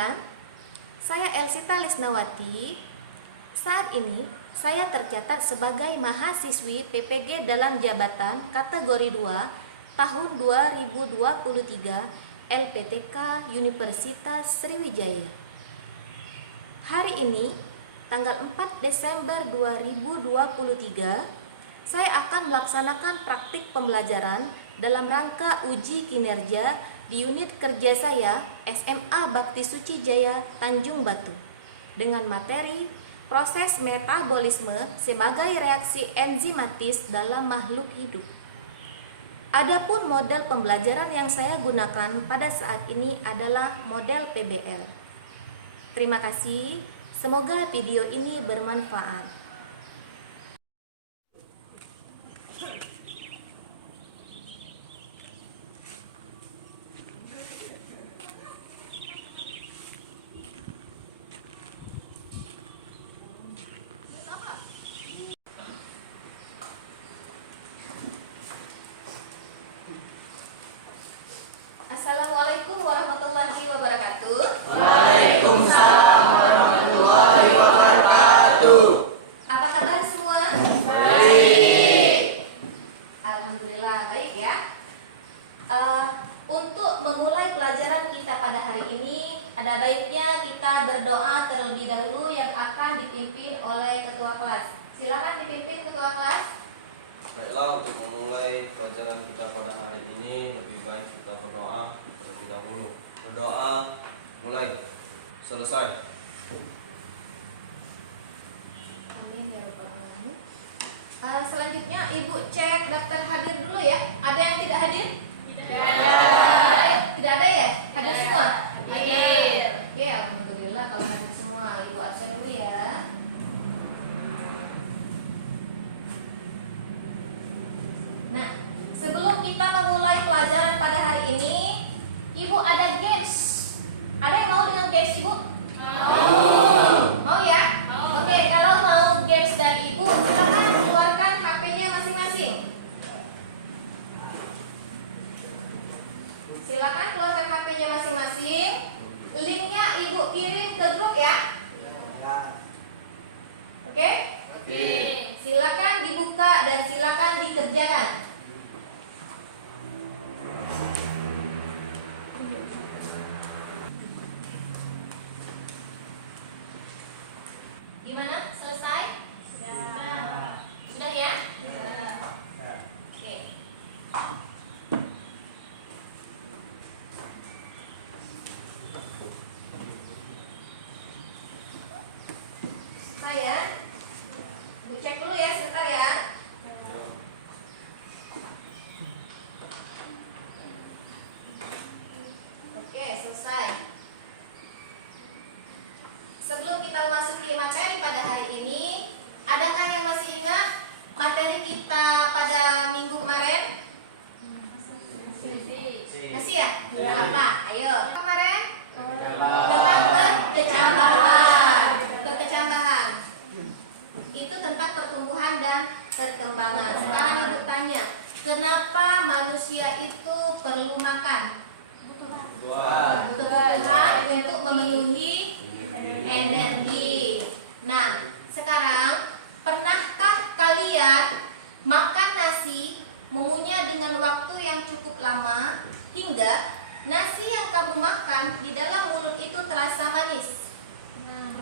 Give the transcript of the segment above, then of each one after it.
Perkenalkan, saya Elsita Lisnawati. Saat ini saya tercatat sebagai mahasiswi PPG dalam jabatan kategori 2 tahun 2023 LPTK Universitas Sriwijaya. Hari ini, tanggal 4 Desember 2023, saya akan melaksanakan praktik pembelajaran dalam rangka uji kinerja di unit kerja saya SMA Bakti Suci Jaya Tanjung Batu dengan materi proses metabolisme sebagai reaksi enzimatis dalam makhluk hidup. Adapun model pembelajaran yang saya gunakan pada saat ini adalah model PBL. Terima kasih, semoga video ini bermanfaat. Assalamualaikum warahmatullahi wabarakatuh. Waalaikumsalam warahmatullahi wabarakatuh. Apa kabar semua? Baik. Alhamdulillah baik ya. Untuk memulai pelajaran kita pada hari ini, ada baiknya kita berdoa terlebih dahulu yang akan dipimpin oleh ketua kelas. Silakan dipimpin ketua kelas. Baiklah, untuk memulai pelajaran kita pada hari ini lebih baik kita berdoa terlebih dahulu. Berdoa, mulai, selesai. Amin ya rabbal alamin. Selanjutnya Ibu cek daftar hadir dulu ya. Ada yang tidak hadir? Tidak ada ya? Hadir semua? Hadir. Oke, alhamdulillah kalau hadir semua. Ibu absen dulu ya. Nah, sebelum kita memulai pelajaran pada hari ini, Ibu ada games. Ada yang mau dengan games Ibu? Mau ya? Oke, kalau mau games dari Ibu, silakan keluarkan HP-nya masing-masing. Silakan keluarkan HP-nya masing-masing. Linknya Ibu kirim ke grup ya. Oke? Silakan dibuka dan silakan dikerjakan. Gimana? Selesai? Sudah ya? Oke. Saya cek dulu ya sebentar ya. Oke, selesai. Sebelum kita memasuki materi pada hari ini, adakah yang masih ingat materi kita pada minggu kemarin? Masih ya? Apa? Ayo. Kemarin? Tentang kecambahan. Kecambahan. Itu tentang pertumbuhan dan perkembangan. Sekarang Ibu tanya, kenapa manusia itu perlu makan? Butuh kebutuhan untuk memenuhi energi. Nah, sekarang pernahkah kalian makan nasi mengunyah dengan waktu yang cukup lama hingga nasi yang kamu makan di dalam mulut itu terasa manis?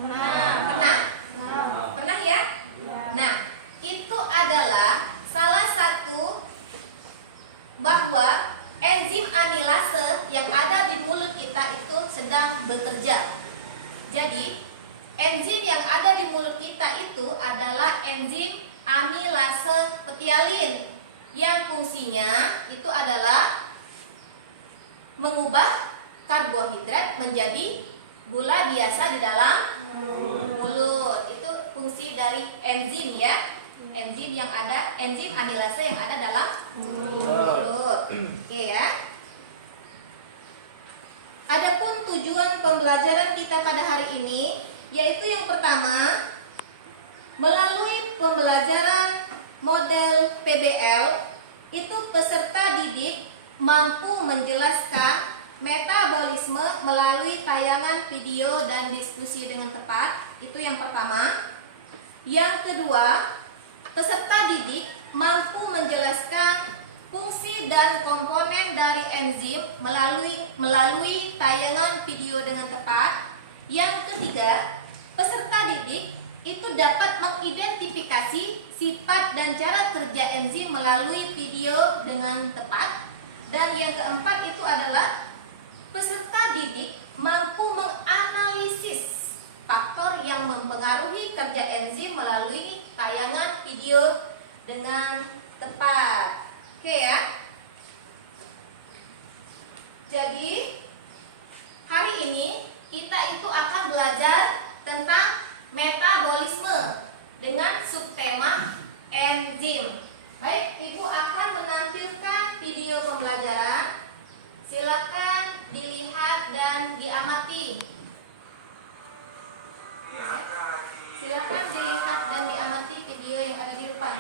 Pernah? Pernah ya? Nah, itu adalah salah satu bahwa enzim amilase yang ada di mulut kita itu sedang bekerja. Jadi, enzim yang ada di mulut kita itu adalah enzim amilase petialin yang fungsinya itu adalah mengubah karbohidrat menjadi gula biasa di dalam mulut. Itu fungsi dari enzim ya. Enzim yang ada, enzim amilase yang ada dalam mulut. Oke ya. Adapun tujuan pembelajaran kita pada hari ini yaitu yang pertama, melalui pembelajaran model PBL itu peserta didik mampu menjelaskan metabolisme melalui tayangan video dan diskusi dengan tepat. Itu yang pertama. Yang kedua, peserta didik mampu menjelaskan fungsi dan komponen dari enzim melalui tayangan video dengan tepat. Yang ketiga, peserta didik itu dapat mengidentifikasi sifat dan cara kerja enzim melalui video dengan tepat. Dan yang keempat itu adalah peserta didik mampu menganalisis faktor yang mempengaruhi kerja enzim melalui tayangan video dengan tepat. Oke ya. Jadi hari ini kita itu akan belajar tentang metabolisme dengan subtema enzim. Baik, Ibu akan menampilkan video pembelajaran. Silakan dilihat dan diamati. Silakan dilihat dan diamati video yang ada di depan.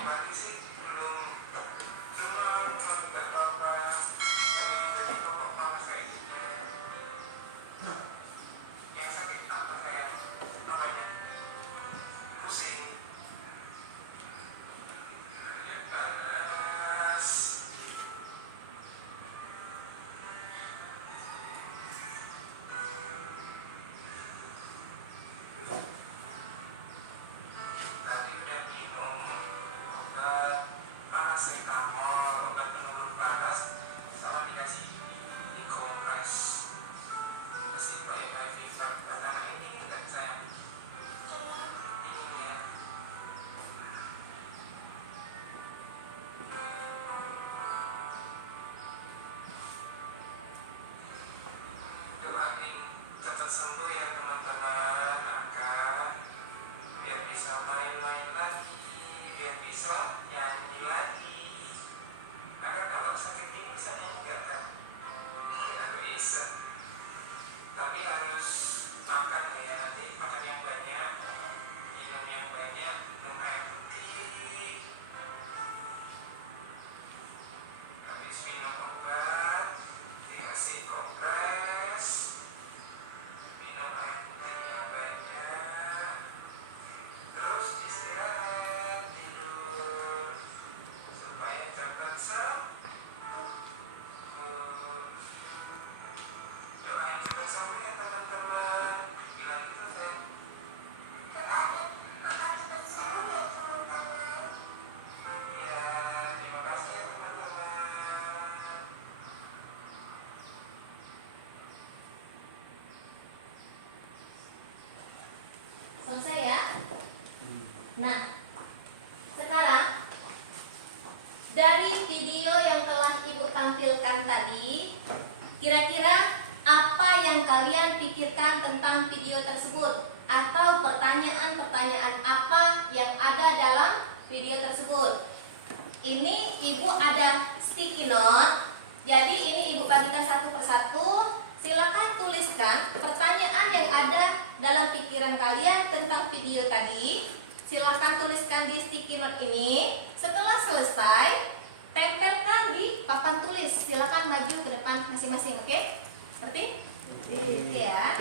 Selesai ya? Nah, sekarang dari video yang telah Ibu tampilkan tadi, kira-kira apa yang kalian pikirkan tentang video tersebut? Atau pertanyaan-pertanyaan apa yang ada dalam video tersebut? Ini Ibu ada sticky note. Jadi ini Ibu bagikan satu persatu. Silakan tuliskan pertanyaan yang ada dalam pikiran kalian tentang video tadi. Silakan tuliskan di sticky note ini. Setelah selesai, tempelkan di papan tulis. Silakan maju ke depan masing-masing, oke? Ngerti? Oke ya.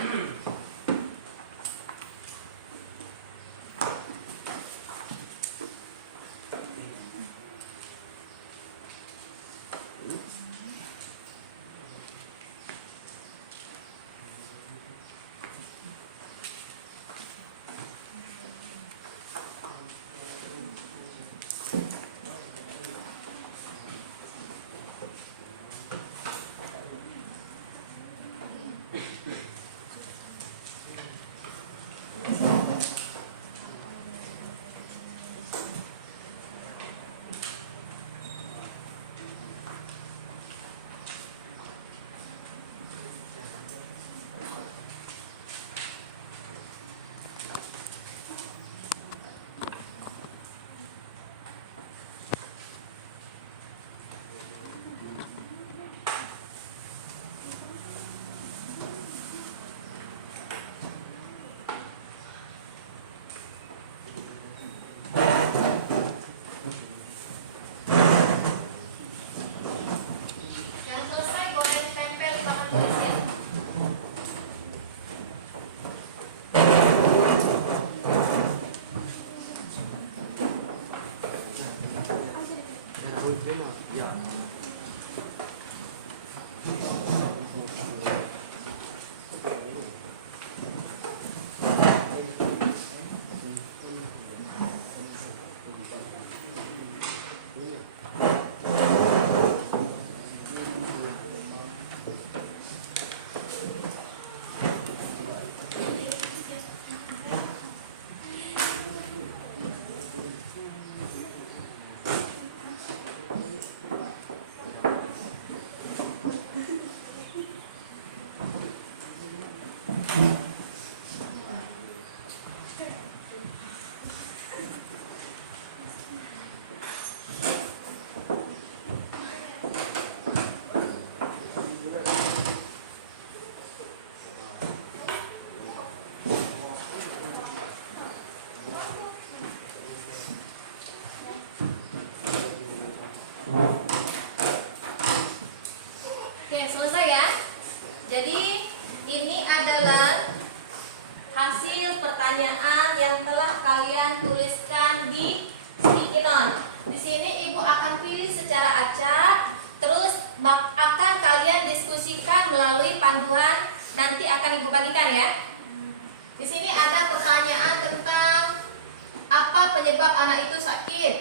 penyebab anak itu sakit?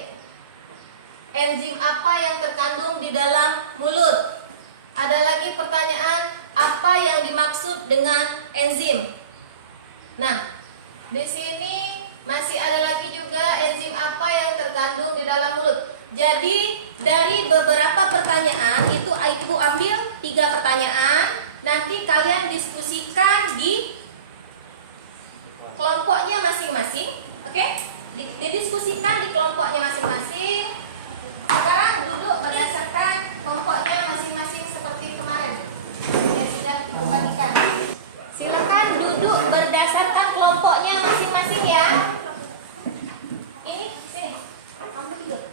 Enzim apa yang terkandung di dalam mulut? Ada lagi pertanyaan, apa yang dimaksud dengan enzim? Nah, di sini masih ada lagi juga enzim apa yang terkandung di dalam mulut. Jadi dari beberapa pertanyaan itu Ibu ambil 3 pertanyaan, nanti kalian diskusikan di kelompoknya masing-masing, oke? Didiskusikan di kelompoknya masing-masing. Sekarang duduk berdasarkan kelompoknya masing-masing seperti kemarin yang sudah dibagikan. Silakan duduk berdasarkan kelompoknya masing-masing ya. Ini sini, ambil duduk.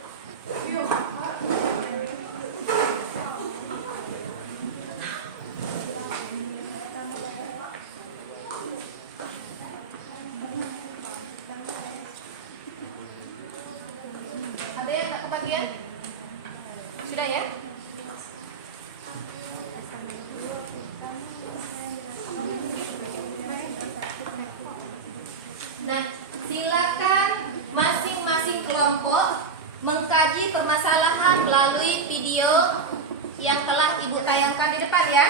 Ada yang tak kebagian? Sudah ya? Nah, silakan masing-masing kelompok mengkaji permasalahan melalui video yang telah Ibu tayangkan di depan ya.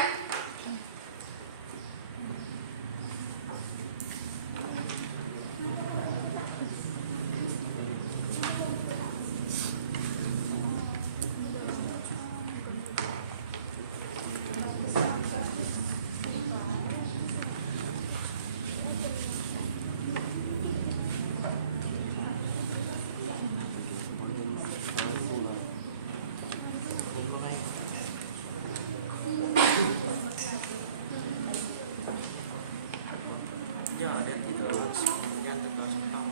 Ya, dia tidak langsung yang terkasih tahu.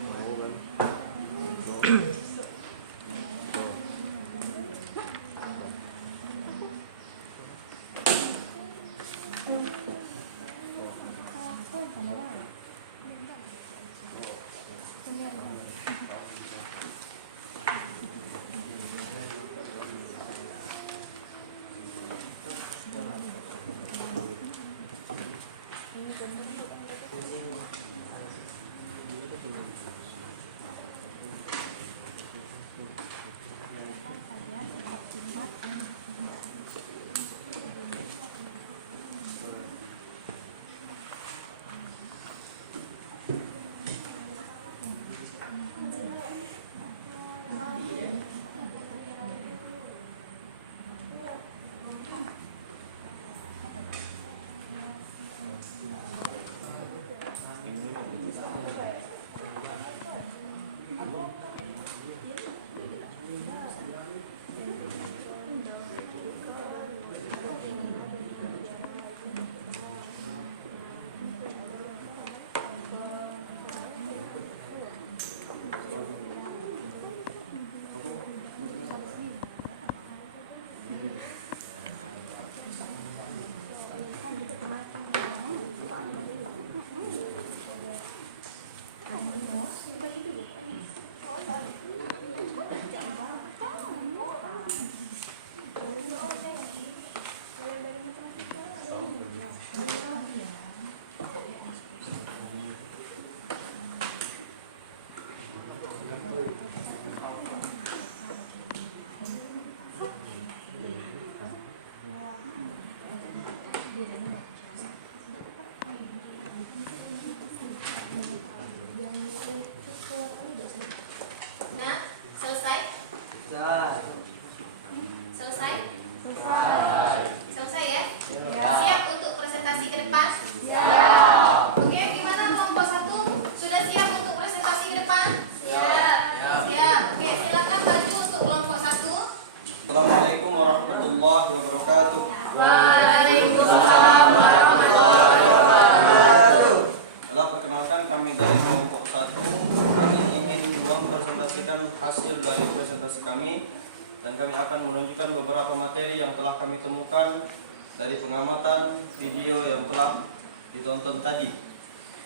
dari pengamatan video yang telah ditonton tadi.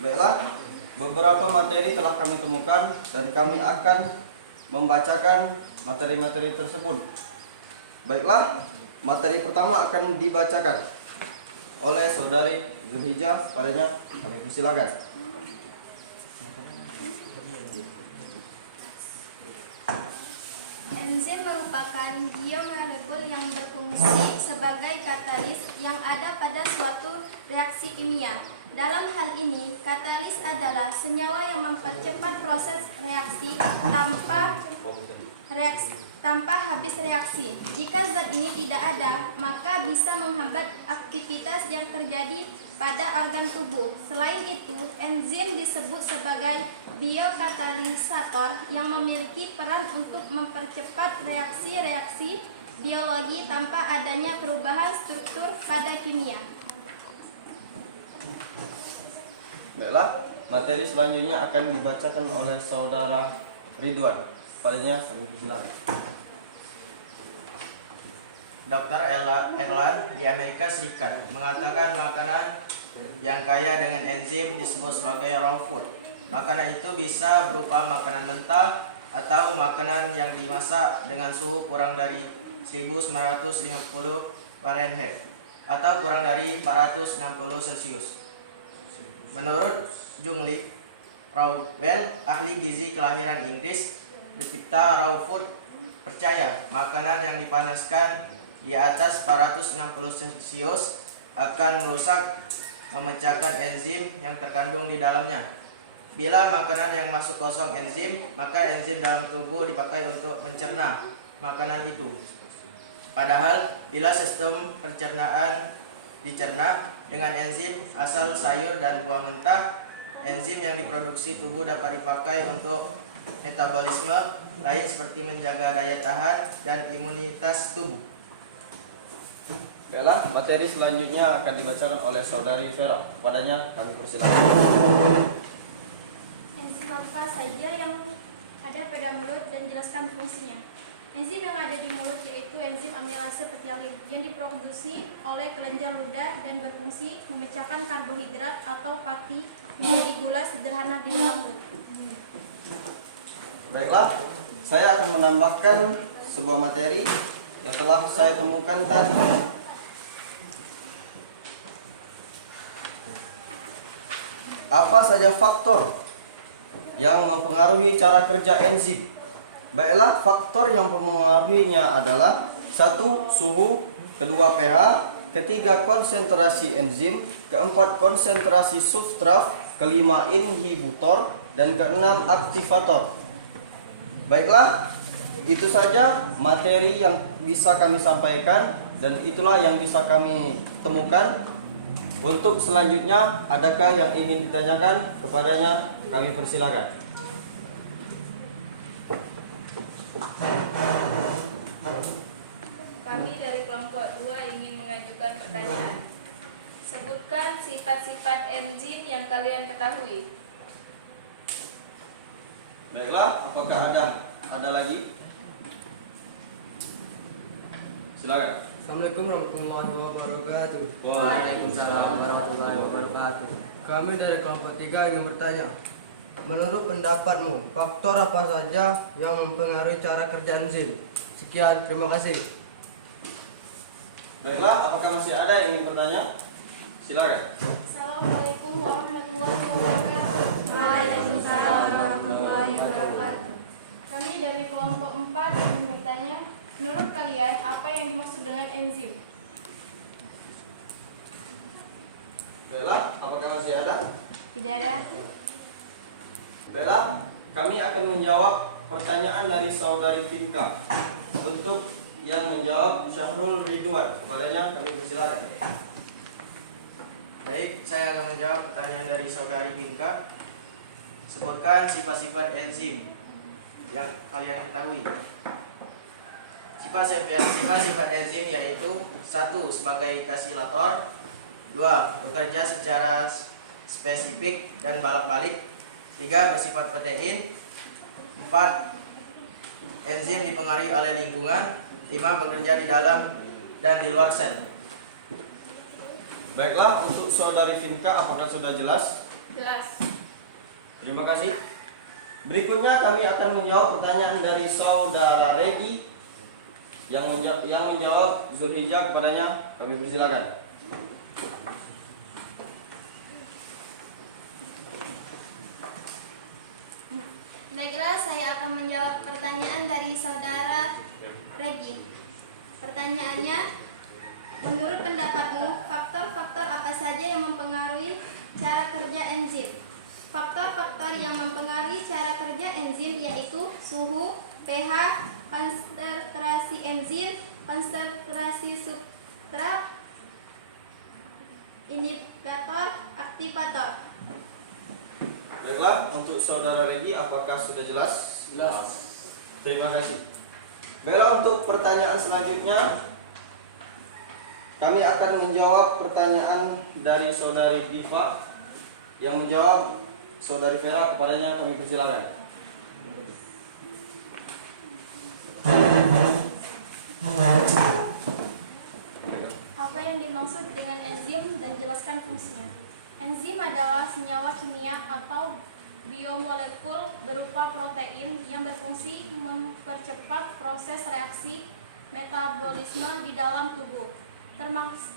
Baiklah, beberapa materi telah kami temukan dan kami akan membacakan materi-materi tersebut. Baiklah, materi pertama akan dibacakan oleh saudari Zulhijjah. Padanya kami persilakan. merupakan biomolekul yang berfungsi sebagai katalis yang ada pada suatu reaksi kimia. Dalam hal ini, katalis adalah senyawa yang mempercepat proses reaksi tanpa habis reaksi. Jika zat ini tidak ada, maka bisa menghambat aktivitas yang terjadi pada organ tubuh. Selain itu, enzim disebut sebagai biokatalisator yang memiliki peran untuk mempercepat reaksi-reaksi biologi tanpa adanya perubahan struktur pada kimia. Baiklah, materi selanjutnya akan dibacakan oleh saudara Ridwan. Padanya kami persilakan. Dr. Erland di Amerika Serikat mengatakan makanan yang kaya dengan enzim disebut sebagai raw food. Makanan itu bisa berupa makanan mentah atau makanan yang dimasak dengan suhu kurang dari 1950 Fahrenheit atau kurang dari 460 Celcius. Menurut Jungli Raubel, ahli gizi kelahiran Inggris, pencipta raw food percaya makanan yang dipanaskan di atas 460 Celcius akan merusak memecahkan enzim yang terkandung di dalamnya. Bila makanan yang masuk kosong enzim, maka enzim dalam tubuh dipakai untuk mencerna makanan itu. Padahal bila sistem pencernaan dicerna dengan enzim asal sayur dan buah mentah, enzim yang diproduksi tubuh dapat dipakai untuk metabolisme lain seperti menjaga daya tahan dan imunitas tubuh. Baiklah, materi selanjutnya akan dibacakan oleh saudari Vera. Padanya kami persilakan. Enzim apa saja yang ada pada mulut dan jelaskan fungsinya. Enzim yang ada di mulut yaitu enzim amilase petialin yang diproduksi oleh kelenjar ludah dan berfungsi memecahkan karbohidrat atau fatty menjadi gula sederhana di lambung. Baiklah, saya akan menambahkan sebuah materi yang telah saya temukan tadi. Apa saja faktor yang mempengaruhi cara kerja enzim? Baiklah, faktor yang mempengaruhinya adalah 1. Suhu, 2. pH, 3. konsentrasi enzim, 4. konsentrasi substrat, 5. inhibitor, dan 6. aktivator. Baiklah, itu saja materi yang bisa kami sampaikan dan itulah yang bisa kami temukan. Untuk selanjutnya, adakah yang ingin ditanyakan kepadanya? Kami persilakan. Kami dari kelompok 2 ingin mengajukan pertanyaan. Sebutkan sifat-sifat enzim yang kalian ketahui. Baiklah, apakah ada lagi? Silakan. Assalamualaikum warahmatullahi wabarakatuh. Waalaikumsalam warahmatullahi wabarakatuh. Kami dari kelompok 3 ingin bertanya. Menurut pendapatmu, faktor apa saja yang mempengaruhi cara kerja enzim? Sekian, terima kasih. Baiklah, apakah masih ada yang ingin bertanya? Silakan. Assalamualaikum warahmatullahi wabarakatuh. Waalaikumsalam warahmatullahi wabarakatuh. Kami dari kelompok 4 ingin bertanya, menurut kalian apa yang dimaksud dengan enzim? Baiklah, apakah masih ada? Tidak ada. Baiklah, kami akan menjawab pertanyaan dari saudari Finka. Untuk yang menjawab Syahrul Ridwan, kepadanya kami persilakan. Baik, saya akan menjawab pertanyaan dari saudari Binka. Sebutkan sifat-sifat enzim yang kalian ketahui. Sifat-sifat enzim yaitu 1. Sebagai kasilator, 2. Bekerja secara spesifik dan balak-balik, 3. Bersifat protein, 4. Enzim dipengaruhi oleh lingkungan, 5. Bekerja di dalam dan di luar sel. Baiklah, untuk saudari Finka, apakah sudah jelas? Jelas. Terima kasih. Berikutnya kami akan menjawab pertanyaan dari saudara Regi yang menjawab Zulhijjah, kepadanya kami persilakan. Baiklah, saya akan menjawab pertanyaan dari saudara Regi. suhu, pH, konsentrasi enzim, konsentrasi substrat, indikator, aktivator. Baiklah, untuk saudara Regi, apakah sudah jelas? Jelas. Terima kasih. Baiklah, untuk pertanyaan selanjutnya, kami akan menjawab pertanyaan dari saudari Diva. Yang menjawab saudari Vera, kepadanya kami persilakan. Apa yang dimaksud dengan enzim dan jelaskan fungsinya? Enzim adalah senyawa kimia atau biomolekul berupa protein yang berfungsi mempercepat proses reaksi metabolisme di dalam tubuh,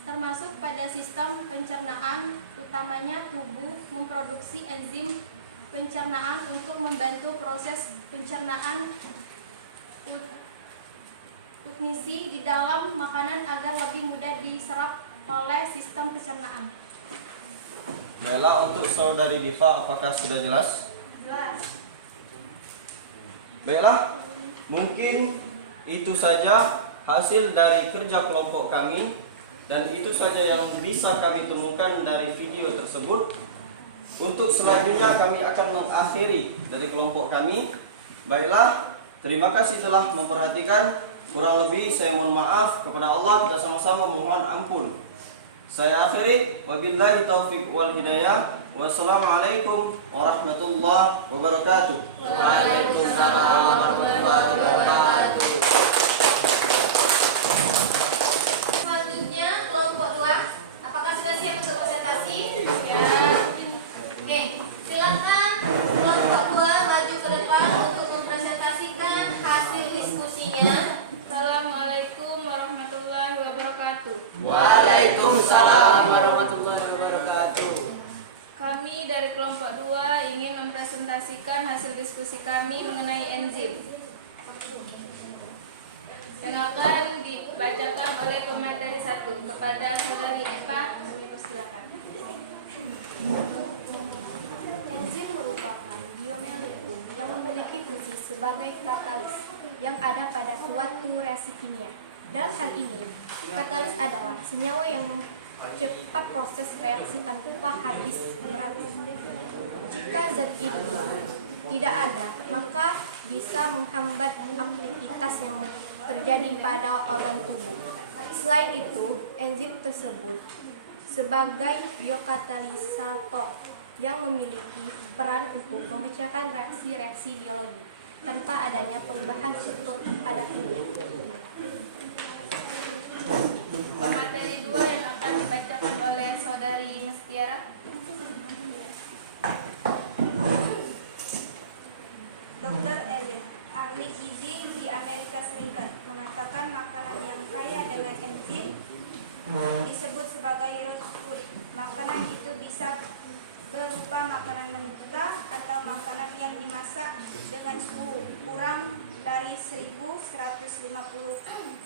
termasuk pada sistem pencernaan. Utamanya tubuh memproduksi enzim pencernaan untuk membantu proses pencernaan nutrisi di dalam makanan agar lebih mudah diserap oleh sistem pencernaan. Baiklah, untuk saudari Diva, apakah sudah jelas? Jelas. Baiklah, mungkin itu saja hasil dari kerja kelompok kami, dan itu saja yang bisa kami temukan dari video tersebut. Untuk selanjutnya kami akan mengakhiri dari kelompok kami. Baiklah, terima kasih telah memperhatikan. Kurang lebih saya mohon maaf kepada Allah, kita sama-sama mohon ampun. Saya akhiri, wabillahi taufiq wal hidayah. Wassalamualaikum warahmatullahi wabarakatuh. Waalaikumsalam warahmatullahi wabarakatuh. Selanjutnya kelompok 2, apakah sudah siap untuk presentasi? Ya. Oke, silakan kelompok 2 maju ke depan untuk mempresentasikan hasil diskusinya. Assalamualaikum warahmatullahi wabarakatuh. Waalaikumsalam warahmatullahi wabarakatuh. Kami dari kelompok 2 ingin mempresentasikan hasil diskusi kami mengenai enzim. Yang akan dibacakan oleh pemateri 1 kepada saudari Eva. Silakan. Enzim merupakan biomolekul yang memiliki fungsi sebagai katalis yang ada pada suatu reaksi kimia. Dalam hal ini, katalis adalah senyawa yang mempercepat proses reaksi tanpa habis berhenti. Jika zat itu tidak ada, maka bisa menghambat aktivitas yang terjadi pada organ tubuh. Selain itu, enzim tersebut sebagai biokatalisator yang memiliki peran untuk memecahkan reaksi-reaksi biologi tanpa adanya perubahan struktur pada enzim. Materi 2 yang akan dibacakan oleh saudari Mestiara. Dr. Ellen, ahli gizi di Amerika Serikat, mengatakan makanan yang kaya dengan enzim disebut sebagai raw food. Makanan itu bisa berupa makanan mentah atau makanan yang dimasak dengan suhu kurang dari 1150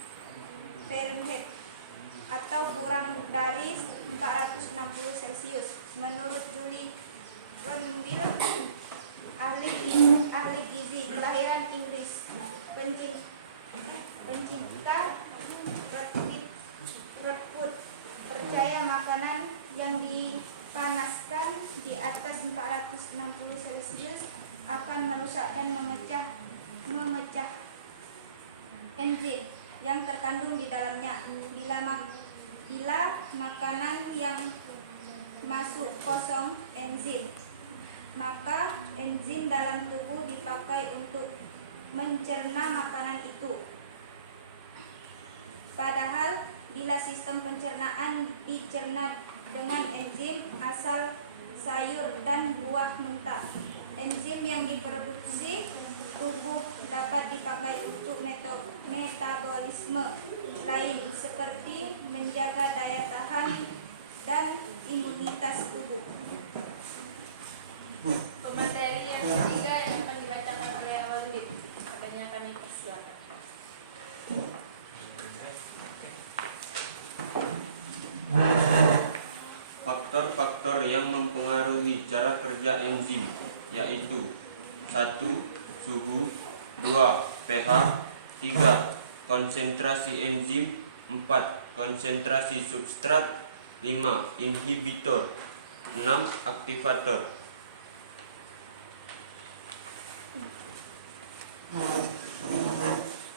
Fahrenheit atau kurang dari 460 Celcius. Menurut Julie Grenville, ahli gizi kelahiran Inggris, pencinta raw food, percaya makanan yang dipanaskan di atas 460 Celcius akan merusak dan memecah enzim yang terkandung di dalamnya. Bila makanan yang masuk kosong enzim, maka enzim dalam tubuh dipakai untuk mencerna makanan itu. Padahal bila sistem pencernaan dicerna dengan enzim asal sayur dan buah mentah, enzim yang diproduksi tubuh dapat dipakai untuk metabolisme lain seperti menjaga daya tahan dan imunitas tubuh. Pemateri yang ketiga yang akan dibacakan oleh Walid. Katanya kami persilakan. Faktor-faktor yang mempengaruhi cara pH. 3. Konsentrasi enzim. 4. Konsentrasi substrat. 5. Inhibitor. 6. Aktivator.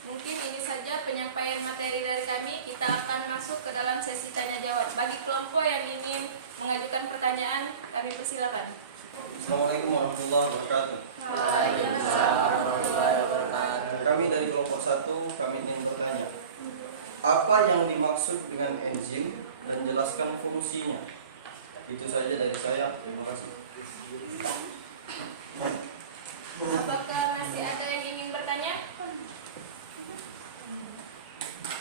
Mungkin ini saja penyampaian materi dari kami. Kita akan masuk ke dalam sesi tanya jawab. Bagi kelompok yang ingin mengajukan pertanyaan, kami persilakan. Assalamualaikum warahmatullahi wabarakatuh. Waalaikumsalam warahmatullahi wabarakatuh. Kami dari kelompok 1, kami ingin bertanya, apa yang dimaksud dengan enzim dan jelaskan fungsinya? Itu saja dari saya. Terima kasih. Apakah masih ada yang ingin bertanya?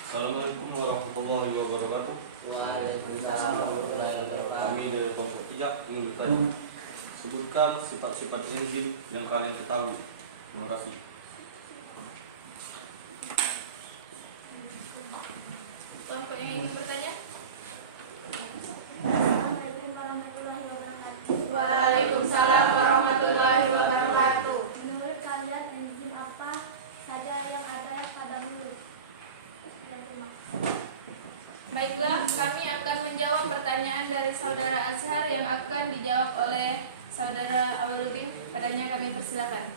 Assalamualaikum warahmatullahi wabarakatuh. Waalaikumsalam warahmatullahi wabarakatuh. Kami dari kelompok 3 ingin bertanya, sebutkan sifat-sifat enzim yang kalian ketahui. Terima kasih. Kelompok yang ingin bertanya? Assalamualaikum warahmatullahi wabarakatuh. Waalaikumsalam warahmatullahi wabarakatuh. Menurut kalian enzim apa saja yang ada pada mulut? Baiklah, kami akan menjawab pertanyaan dari saudara Azhar yang akan dijawab oleh saudara Awaludin. Padanya kami persilakan.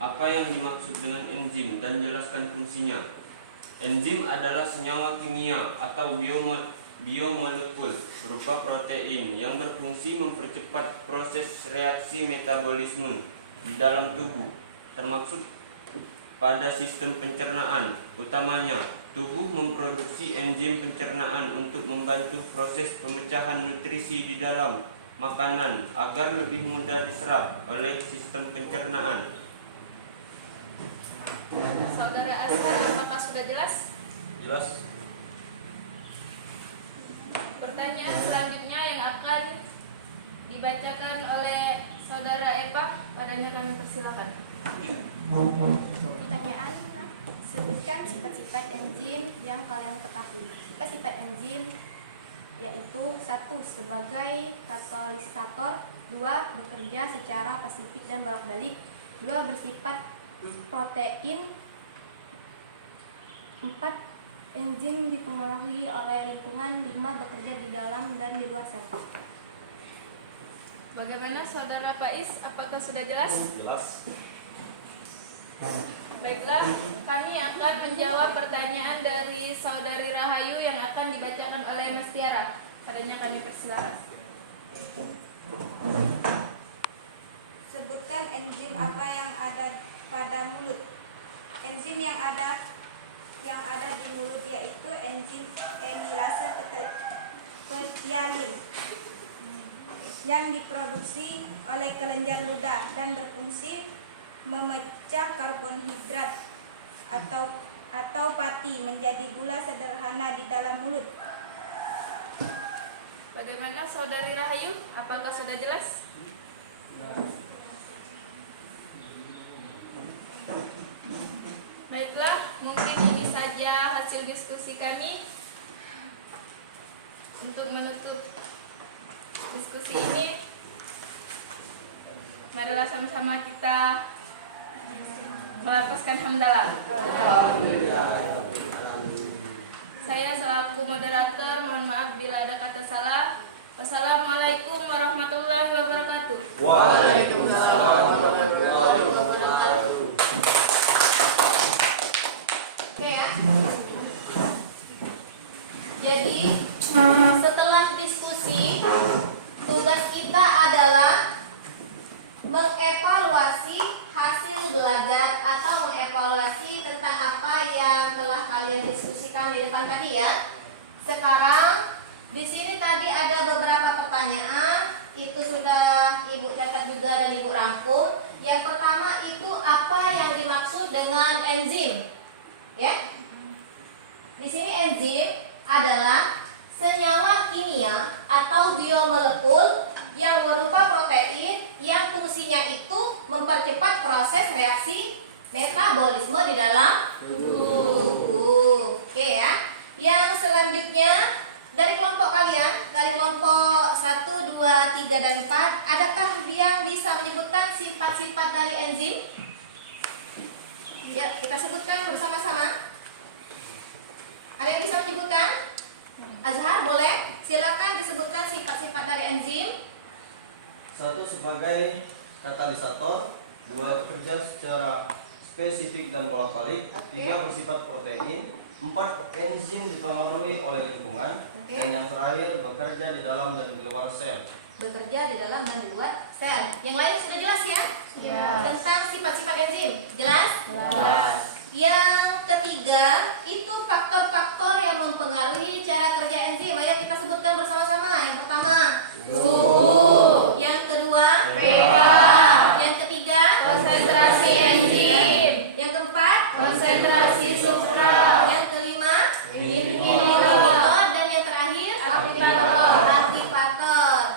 Apa yang dimaksud dengan enzim dan jelaskan fungsinya? Enzim adalah senyawa kimia atau biomolekul berupa protein yang berfungsi mempercepat proses reaksi metabolisme di dalam tubuh, termasuk pada sistem pencernaan. Utamanya, tubuh memproduksi enzim pencernaan untuk membantu proses pemecahan nutrisi di dalam makanan agar lebih mudah diserap oleh sistem pencernaan. Saudara Azhar, apakah sudah jelas? Jelas? Pertanyaan selanjutnya yang akan dibacakan oleh saudara Eva. Padanya kami persilakan. Pertanyaan, sebutkan sifat-sifat enzim yang kalian ketahui. Sifat enzim yaitu 1. Sebagai katalisator, 2. Bekerja secara pasifik dan bolak-balik, 2. Bersifat protein, 4. Enzim dipengaruhi oleh lingkungan, 5. Bekerja di dalam dan di luar sel. Bagaimana saudara Faiz? Apakah sudah jelas? Jelas. Baiklah, kami akan menjawab pertanyaan dari saudari Rahayu yang akan dibacakan oleh Mas Tiara. Padanya kami persilakan. Sebutkan enzim apa yang ada pada mulut. Enzim yang ada di mulut yaitu enzim amilase ketialin yang diproduksi oleh kelenjar ludah dan berfungsi memecah karbohidrat atau pati menjadi gula sederhana di dalam mulut. Bagaimana saudari Rahayu? Apakah sudah jelas? Baiklah, mungkin ini saja hasil diskusi kami. Untuk menutup diskusi ini, marilah sama-sama kita melafazkan hamdalah. Saya selaku moderator, mohon maaf bila ada kata salah. Wassalamualaikum warahmatullahi wabarakatuh. Waalaikumsalam warahmatullahi wabarakatuh. Oke ya. Jadi setelah diskusi, tugas kita adalah mengevaluasi hasil belajar atau mengevaluasi tentang apa yang telah kalian diskusikan di depan tadi ya. Sekarang di sini tadi ada beberapa pertanyaan, itu sudah Ibu catat juga Satu sebagai katalisator, dua bekerja secara spesifik dan bolak balik, tiga bersifat protein, empat enzim dipengaruhi oleh lingkungan, dan yang terakhir bekerja di dalam dan di luar sel. Bekerja di dalam dan di luar sel. Yang lain sudah jelas ya? Tentang sifat-sifat enzim. Jelas? Yang ketiga itu faktor-faktor yang mempengaruhi cara kerja enzim. Ayo kita sebutkan bersama-sama. Yang pertama, suhu. Yang kedua, pH. Yang ketiga, konsentrasi enzim. Yang keempat, konsentrasi substrat. Yang kelima, inhibitor. Dan yang terakhir, aktivator.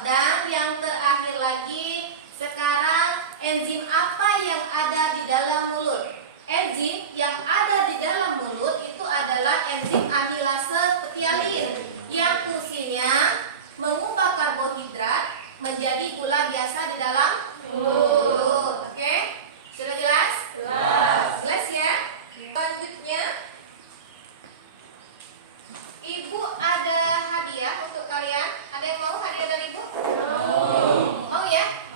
Dan yang terakhir lagi, sekarang enzim apa yang ada di dalam mulut? Enzim yang ada di dalam mulut itu adalah enzim amilase petialin yang fungsinya mengubah karbohidrat menjadi gula biasa di dalam mulut. Oke? Sudah jelas? Jelas ya? Selanjutnya, Ibu ada hadiah untuk kalian. Ada yang mau hadiah dari Ibu? Mau ya?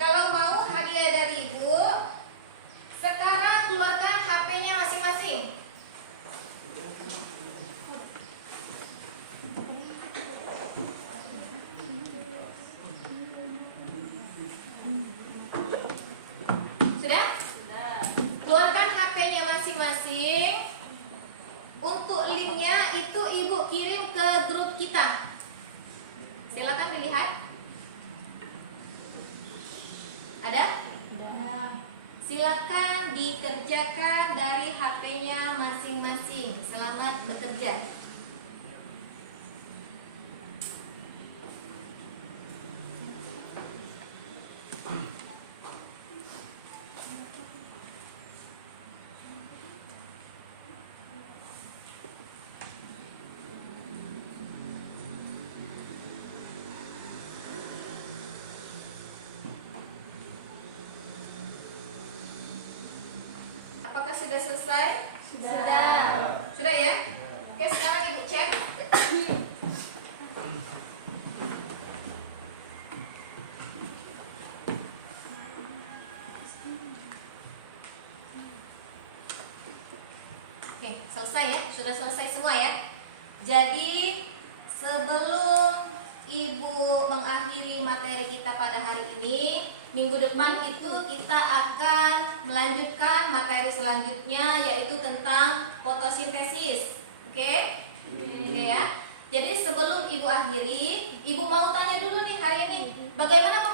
Kalau mau hadiah dari Ibu, sekarang keluarkan HP-nya masing-masing. Sudah? Keluarkan HP-nya masing-masing. Untuk linknya itu Ibu kirim ke grup kita. Silakan dilihat. Ada? Silakan dikerjakan dari HP-nya masing-masing. Selamat bekerja. Apakah sudah selesai? Sudah ya? Oke, sekarang Ibu cek. Oke, selesai ya? Sudah selesai semua ya? Jadi, sebelum Ibu mengakhiri materi kita pada hari ini, minggu depan itu kita akan melanjutkan materi selanjutnya, yaitu tentang fotosintesis. Oke? Oke ya. Jadi sebelum Ibu akhiri, Ibu mau tanya dulu nih hari ini, bagaimana